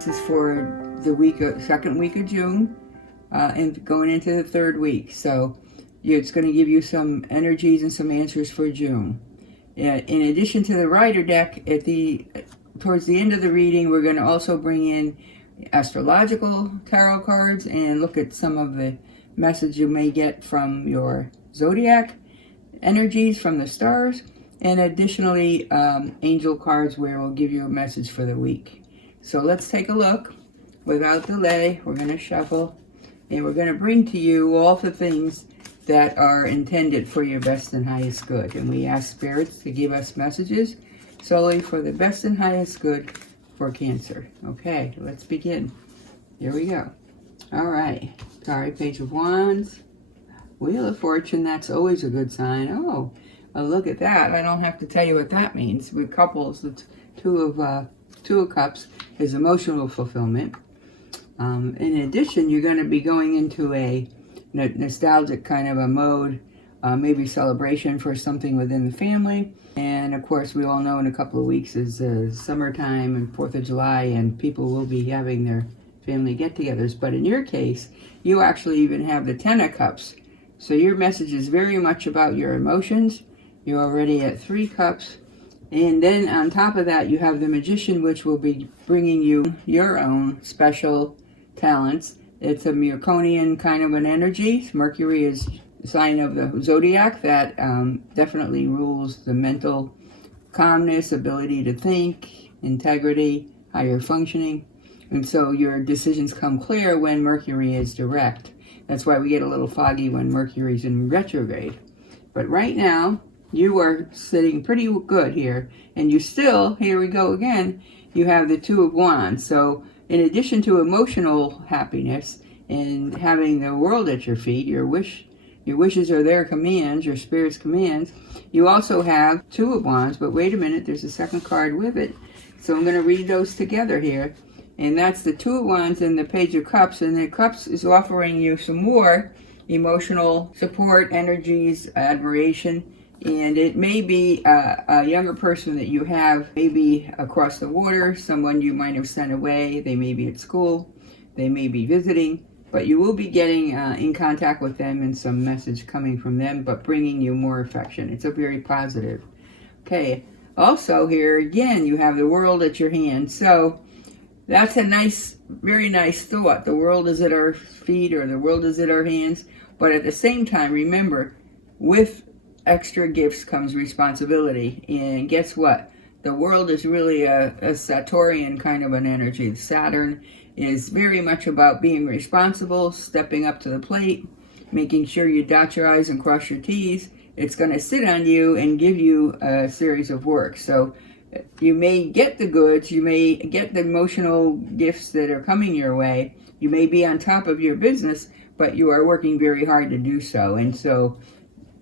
This is for the second week of June, and going into the third week. So it's going to give you some energies and some answers for June. In addition to the Rider deck, towards the end of the reading, we're going to also bring in astrological tarot cards and look at some of the message you may get from your zodiac energies from the stars, and additionally angel cards where we'll give you a message for the week. So let's take a look. Without delay, we're going to shuffle, and we're going to bring to you all the things that are intended for your best and highest good. And we ask spirits to give us messages solely for the best and highest good for Cancer. Okay, let's begin. Here we go. All right. Sorry, Page of Wands. Wheel of Fortune, that's always a good sign. Oh, look at that. I don't have to tell you what that means. With couples, the Two of Cups is emotional fulfillment. In addition, you're going to be going into a nostalgic kind of a mode, maybe celebration for something within the family. And of course, we all know in a couple of weeks is summertime and 4th of July, and people will be having their family get-togethers. But in your case, you actually even have the 10 of Cups. So your message is very much about your emotions. You're already at 3 cups. And then on top of that, you have the Magician, which will be bringing you your own special talents. It's a Mercurian kind of an energy. Mercury is a sign of the zodiac that definitely rules the mental calmness, ability to think, integrity, how you're functioning. And so your decisions come clear when Mercury is direct. That's why we get a little foggy when Mercury's in retrograde. But right now, you are sitting pretty good here. And you still, here we go again, you have the Two of Wands. So in addition to emotional happiness and having the world at your feet, your wishes are their commands, your spirit's commands, you also have Two of Wands. But wait a minute, there's a second card with it. So I'm going to read those together here. And that's the Two of Wands and the Page of Cups. And the Cups is offering you some more emotional support, energies, admiration. And it may be a younger person that you have, maybe across the water, someone you might have sent away. They may be at school, they may be visiting, but you will be getting in contact with them and some message coming from them, but bringing you more affection. It's a very positive. Okay, also here again, you have the world at your hand. So that's a nice, very nice thought. The world is at our feet, or the world is at our hands. But at the same time, remember, with extra gifts comes responsibility. And guess what? The world is really a Saturnian kind of an energy. Saturn is very much about being responsible, stepping up to the plate, making sure you dot your I's and cross your T's. It's going to sit on you and give you a series of work. So you may get the goods, you may get the emotional gifts that are coming your way. You may be on top of your business, but you are working very hard to do so. And so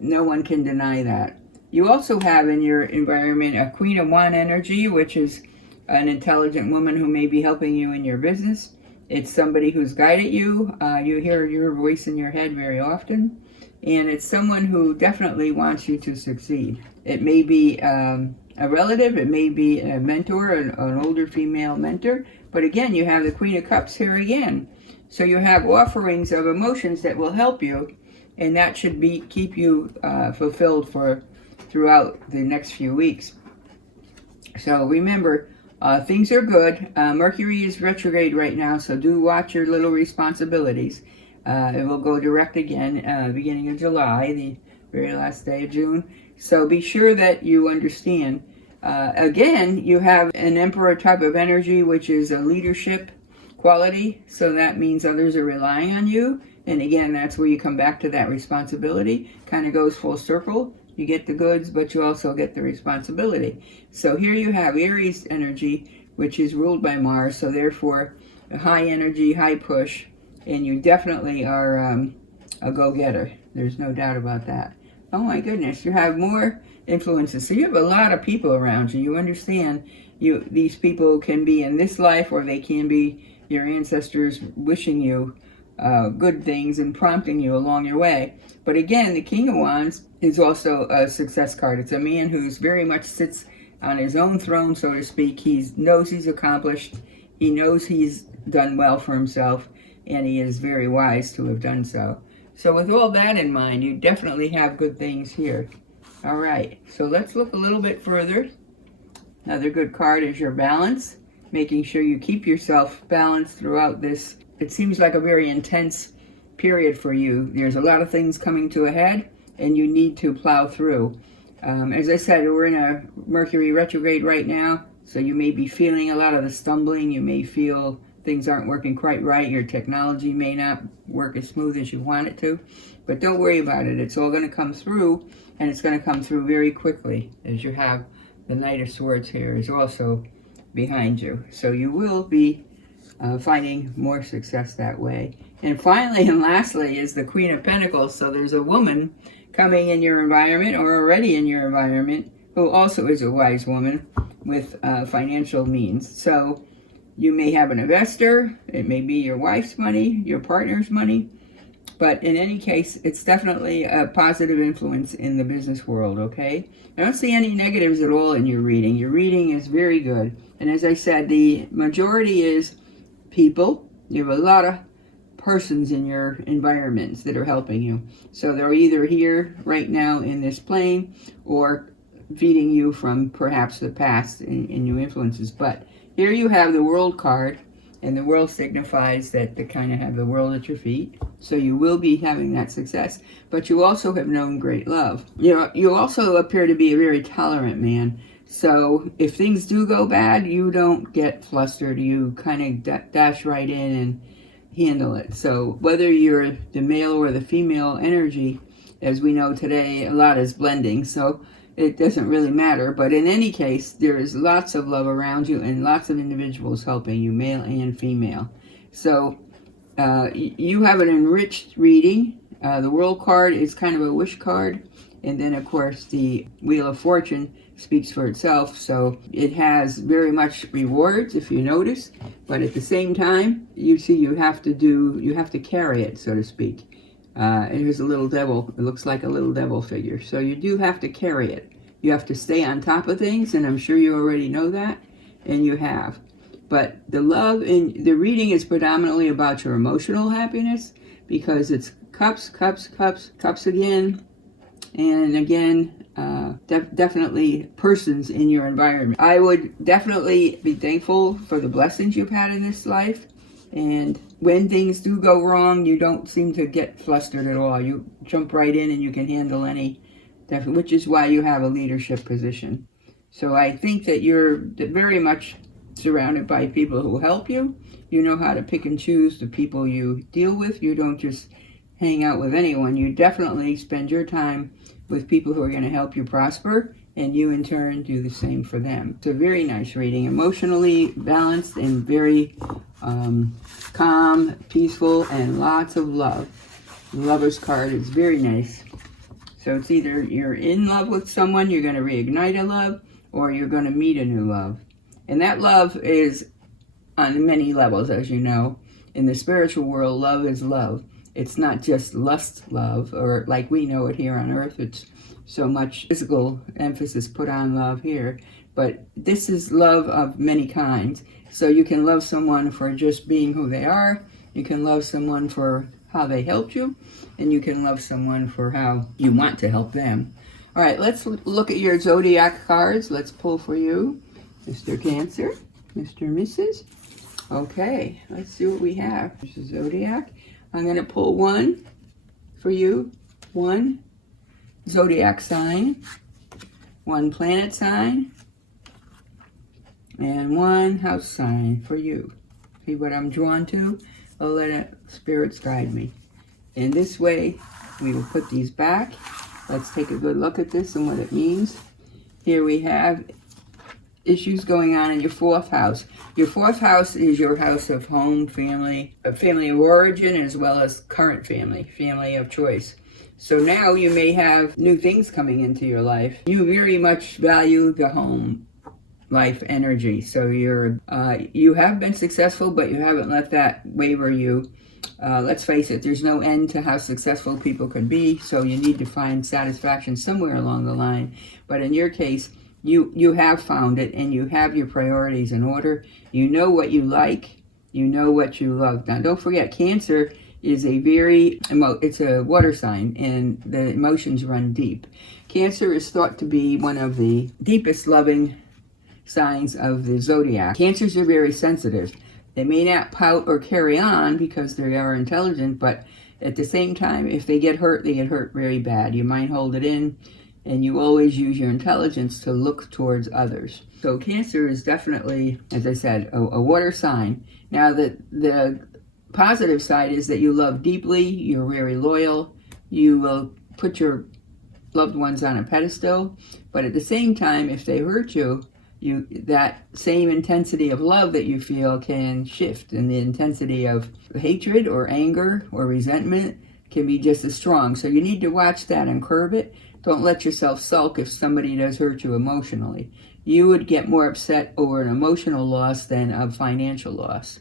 no one can deny that. You also have in your environment a Queen of Wands energy, which is an intelligent woman who may be helping you in your business. It's somebody who's guided you. You hear your voice in your head very often. And it's someone who definitely wants you to succeed. It may be a relative, it may be a mentor, an older female mentor. But again, you have the Queen of Cups here again. So you have offerings of emotions that will help you. And that should keep you fulfilled throughout the next few weeks. So remember, things are good. Mercury is retrograde right now, so do watch your little responsibilities. It will go direct again beginning of July, the very last day of June. So be sure that you understand. Again, you have an Emperor type of energy, which is a leadership quality. So that means others are relying on you. And again, that's where you come back to that responsibility. Kind of goes full circle. You get the goods, but you also get the responsibility. So here you have Aries energy, which is ruled by Mars. So therefore, a high energy, high push. And you definitely are a go-getter. There's no doubt about that. Oh my goodness, you have more influences. So you have a lot of people around you. You understand these people can be in this life, or they can be your ancestors wishing you good things and prompting you along your way. But again, the King of Wands is also a success card. It's a man who's very much sits on his own throne, so to speak. He knows he's accomplished, He knows he's done well for himself, and he is very wise to have done so. So with all that in mind, you definitely have good things here. All right, so let's look a little bit further. Another good card is your balance, making sure you keep yourself balanced throughout this. It seems like a very intense period for you. There's a lot of things coming to a head, and you need to plow through. As I said, we're in a Mercury retrograde right now, so you may be feeling a lot of the stumbling. You may feel things aren't working quite right. Your technology may not work as smooth as you want it to, but don't worry about it. It's all going to come through, and it's going to come through very quickly, as you have the Knight of Swords here is also behind you. So you will be finding more success that way. And finally and lastly is the Queen of Pentacles. So there's a woman coming in your environment or already in your environment who also is a wise woman with financial means. So you may have an investor. It may be your wife's money, your partner's money. But in any case, it's definitely a positive influence in the business world, okay? I don't see any negatives at all in your reading. Your reading is very good. And as I said, the majority is people. You have a lot of persons in your environments that are helping you. So they're either here right now in this plane or feeding you from perhaps the past in new influences. But here you have the World card, and the world signifies that they kind of have the world at your feet. So you will be having that success. But you also have known great love. You also appear to be a very tolerant man. So if things do go bad, you don't get flustered. You kind of dash right in and handle it. So whether you're the male or the female energy, as we know today, a lot is blending. So it doesn't really matter. But in any case, there is lots of love around you and lots of individuals helping you, male and female. So you have an enriched reading. The World card is kind of a wish card. And then, of course, the Wheel of Fortune speaks for itself. So it has very much rewards, if you notice. But at the same time, you see you have to carry it, so to speak. Here's a little devil. It looks like a little devil figure. So you do have to carry it. You have to stay on top of things, and I'm sure you already know that, and you have. But the love in the reading is predominantly about your emotional happiness, because it's cups, cups, cups, cups again, and again, definitely persons in your environment. I would definitely be thankful for the blessings you've had in this life. And when things do go wrong, you don't seem to get flustered at all. You jump right in and you can handle any, which is why you have a leadership position. So I think that you're very much surrounded by people who help you. You know how to pick and choose the people you deal with. You don't just hang out with anyone. You definitely spend your time with people who are going to help you prosper, and you in turn do the same for them. It's a very nice reading, emotionally balanced and very calm, peaceful, and lots of love. The Lover's card is very nice. So it's either you're in love with someone, you're going to reignite a love, or you're going to meet a new love. And that love is on many levels, as you know. In the spiritual world, love is love. It's not just lust love, or like we know it here on earth. It's so much physical emphasis put on love here. But this is love of many kinds. So you can love someone for just being who they are. You can love someone for how they helped you. And you can love someone for how you want to help them. All right, let's look at your zodiac cards. Let's pull for you, Mr. Cancer, Mr. Mrs. Okay, let's see what we have. There's a zodiac. I'm going to pull one for you. One zodiac sign, one planet sign, and one house sign for you. See what I'm drawn to? I'll let spirits guide me. And this way, we will put these back. Let's take a good look at this and what it means. Here we have issues going on in your fourth house. Your fourth house is your house of home, family, a family of origin, as well as current family, family of choice. So now you may have new things coming into your life. You very much value the home life energy. So you have been successful, but you haven't let that waver you. Let's face it, there's no end to how successful people could be. So you need to find satisfaction somewhere along the line. But in your case, you have found it, and you have your priorities in order. You know what you like. You know what you love. Now, don't forget, Cancer is it's a water sign, and the emotions run deep. Cancer is thought to be one of the deepest loving signs of the zodiac. Cancers are very sensitive. They may not pout or carry on because they are intelligent, but at the same time, if they get hurt very bad. You might hold it in, and you always use your intelligence to look towards others. So Cancer is definitely, as I said, a water sign. Now, the positive side is that you love deeply, you're very loyal, you will put your loved ones on a pedestal, but at the same time, if they hurt you, that same intensity of love that you feel can shift, and the intensity of hatred or anger or resentment can be just as strong. So you need to watch that and curb it. Don't let yourself sulk if somebody does hurt you emotionally. You would get more upset over an emotional loss than a financial loss.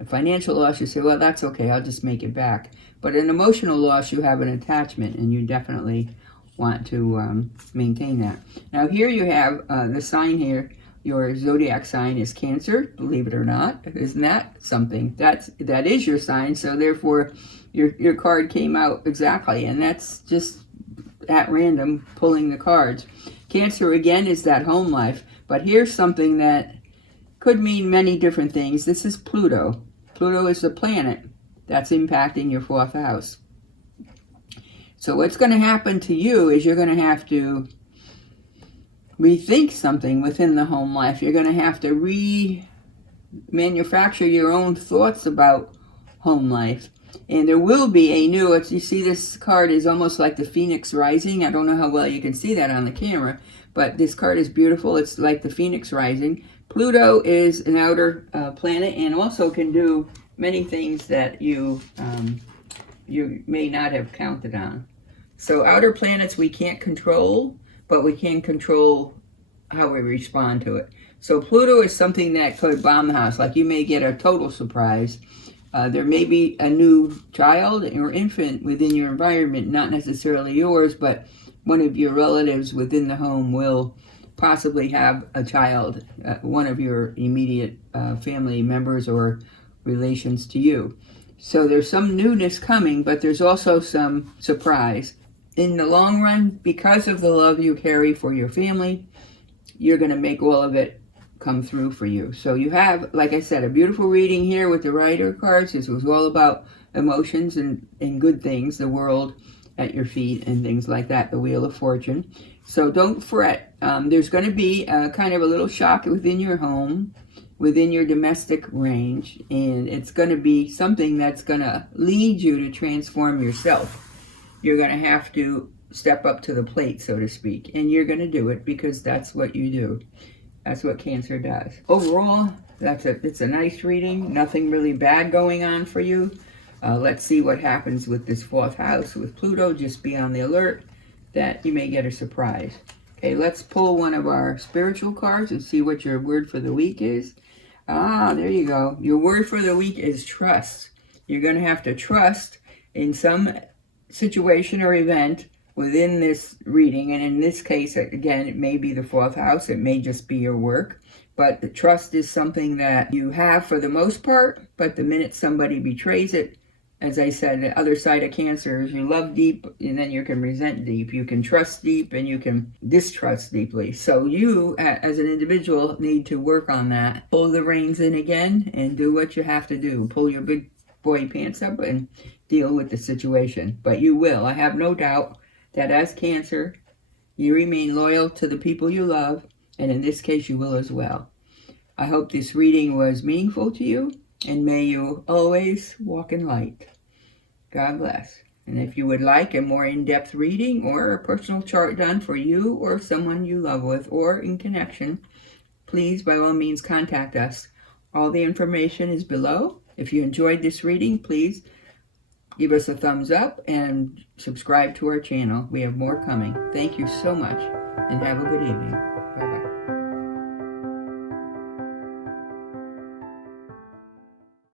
A financial loss, you say, well, that's okay, I'll just make it back. But an emotional loss, you have an attachment, and you definitely want to maintain that. Now, here you have the sign here. Your zodiac sign is Cancer, believe it or not. Isn't that something? That is your sign, so therefore your card came out exactly, and that's just at random pulling the cards. Cancer, again, is that home life, but here's something that could mean many different things. This is Pluto. Pluto is the planet that's impacting your 4th house. So what's going to happen to you is you're going to have to rethink something within the home life. You're going to have to manufacture your own thoughts about home life. And there will be a new, you see this card is almost like the Phoenix Rising. I don't know how well you can see that on the camera, but this card is beautiful. It's like the Phoenix Rising. Pluto is an outer planet, and also can do many things that you may not have counted on. So outer planets we can't control, but we can control how we respond to it. So Pluto is something that could bomb the house. Like, you may get a total surprise. There may be a new child or infant within your environment, not necessarily yours, but one of your relatives within the home will possibly have a child, one of your immediate family members or relations to you. So there's some newness coming, but there's also some surprise. In the long run, because of the love you carry for your family, you're going to make all of it come through for you. So you have, like I said, a beautiful reading here with the Rider cards. This was all about emotions and good things, the world at your feet and things like that, the Wheel of Fortune. So don't fret. There's going to be kind of a little shock within your home, within your domestic range, and it's going to be something that's going to lead you to transform yourself. You're going to have to step up to the plate, so to speak, and you're going to do it because that's what you do. That's what Cancer does. Overall, it's a nice reading. Nothing really bad going on for you. Let's see what happens with this 4th house with Pluto. Just be on the alert that you may get a surprise. Okay, let's pull one of our spiritual cards and see what your word for the week is. There you go. Your word for the week is trust. You're going to have to trust in some situation or event within this reading, and in this case, again, it may be the 4th house, it may just be your work, but the trust is something that you have for the most part, but the minute somebody betrays it, as I said, the other side of Cancer is you love deep, and then you can resent deep. You can trust deep, and you can distrust deeply. So you, as an individual, need to work on that. Pull the reins in again, and do what you have to do. Pull your big boy pants up and deal with the situation. But you will. I have no doubt that as Cancer, you remain loyal to the people you love, and in this case, you will as well. I hope this reading was meaningful to you, and may you always walk in light. God bless. And if you would like a more in-depth reading or a personal chart done for you or someone you love with or in connection, please, by all means, contact us. All the information is below. If you enjoyed this reading, please give us a thumbs up and subscribe to our channel. We have more coming. Thank you so much, and have a good evening.